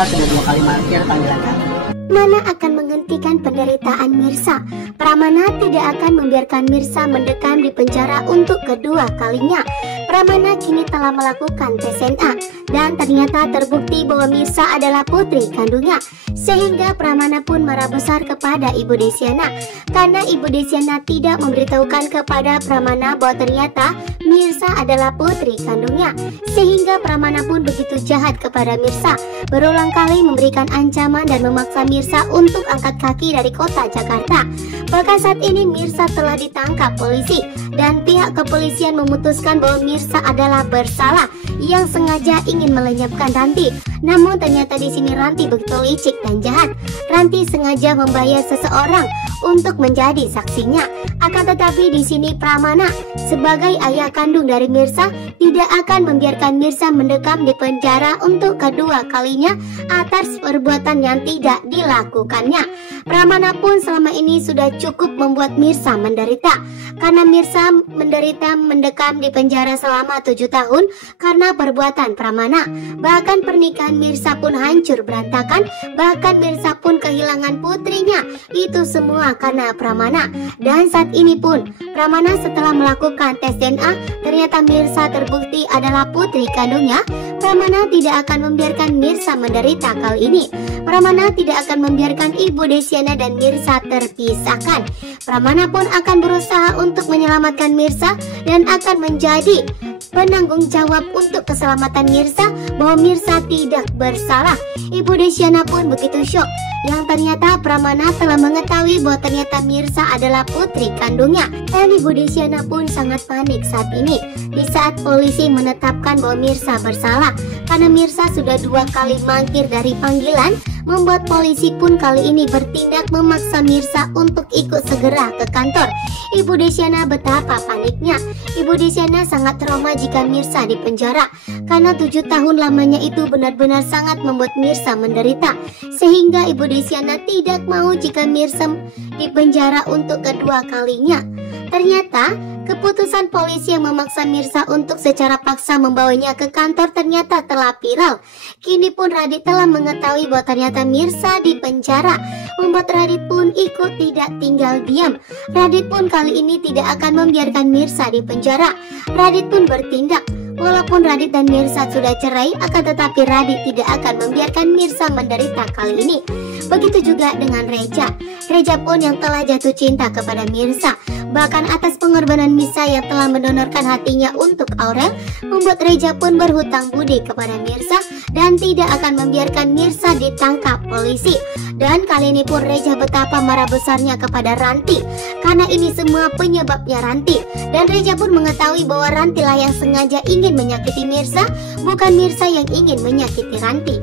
Mirsa sudah 2 kali mangkir panggilan kami. Mana akan menghentikan penderitaan Mirsa? Pramana tidak akan membiarkan Mirsa mendekam di penjara untuk kedua kalinya. Pramana kini telah melakukan tes DNA dan ternyata terbukti bahwa Mirsa adalah putri kandungnya. Sehingga Pramana pun marah besar kepada Ibu Desyana karena Ibu Desyana tidak memberitahukan kepada Pramana bahwa ternyata Mirsa adalah putri kandungnya. Sehingga Pramana pun begitu jahat kepada Mirsa, berulang kali memberikan ancaman dan memaksa Mirsa untuk angkat kaki dari kota Jakarta. Bahkan saat ini Mirsa telah ditangkap polisi dan pihak kepolisian memutuskan bahwa Mirsa adalah bersalah yang sengaja ingin melenyapkan Ranti. Namun ternyata di sini Ranti begitu licik dan jahat. Ranti sengaja membayar seseorang untuk menjadi saksinya. Akan tetapi di sini Pramana sebagai ayah kandung dari Mirsa tidak akan membiarkan Mirsa mendekam di penjara untuk kedua kalinya atas perbuatan yang tidak dilakukannya. Pramana pun selama ini sudah cukup membuat Mirsa menderita karena Mirsa menderita mendekam di penjara selama 7 tahun karena perbuatan Pramana. Bahkan pernikahan Mirsa pun hancur berantakan, bahkan Mirsa pun kehilangan putrinya. Itu semua karena Pramana. Dan saat ini pun Pramana setelah melakukan tes DNA ternyata Mirsa terbukti adalah putri kandungnya. Pramana tidak akan membiarkan Mirsa menderita kali ini. Pramana tidak akan membiarkan Ibu Desyana dan Mirsa terpisahkan. Pramana pun akan berusaha untuk menyelamatkan Mirsa dan akan menjadi penanggung jawab untuk keselamatan Mirsa, bahwa Mirsa tidak bersalah. Ibu Desyana pun begitu syok yang ternyata Pramana telah mengetahui bahwa ternyata Mirsa adalah putri kandungnya. Dan Ibu Desyana pun sangat panik saat ini di saat polisi menetapkan bahwa Mirsa bersalah karena Mirsa sudah 2 kali mangkir dari panggilan, membuat polisi pun kali ini bertindak memaksa Mirsa untuk ikut segera ke kantor. Ibu Desyana betapa paniknya. Ibu Desyana sangat trauma jika Mirsa di penjara karena 7 tahun lamanya itu benar-benar sangat membuat Mirsa menderita. Sehingga Ibu Desyana tidak mau jika Mirsa di penjara untuk kedua kalinya. Ternyata keputusan polisi yang memaksa Mirsa untuk secara paksa membawanya ke kantor ternyata telah viral. Kini pun Radit telah mengetahui bahwa ternyata Mirsa di penjara, membuat Radit pun ikut tidak tinggal diam. Radit pun kali ini tidak akan membiarkan Mirsa di penjara. Radit pun bertindak. Walaupun Radit dan Mirsa sudah cerai, akan tetapi Radit tidak akan membiarkan Mirsa menderita kali ini. Begitu juga dengan Reja. Reja pun yang telah jatuh cinta kepada Mirsa. Bahkan atas pengorbanan Mirsa yang telah mendonorkan hatinya untuk Aurel, membuat Reja pun berhutang budi kepada Mirsa dan tidak akan membiarkan Mirsa ditangkap polisi. Dan kali ini pun Reja betapa marah besarnya kepada Ranti karena ini semua penyebabnya Ranti. Dan Reja pun mengetahui bahwa Ranti lah yang sengaja ingin menyakiti Mirsa, bukan Mirsa yang ingin menyakiti Ranti.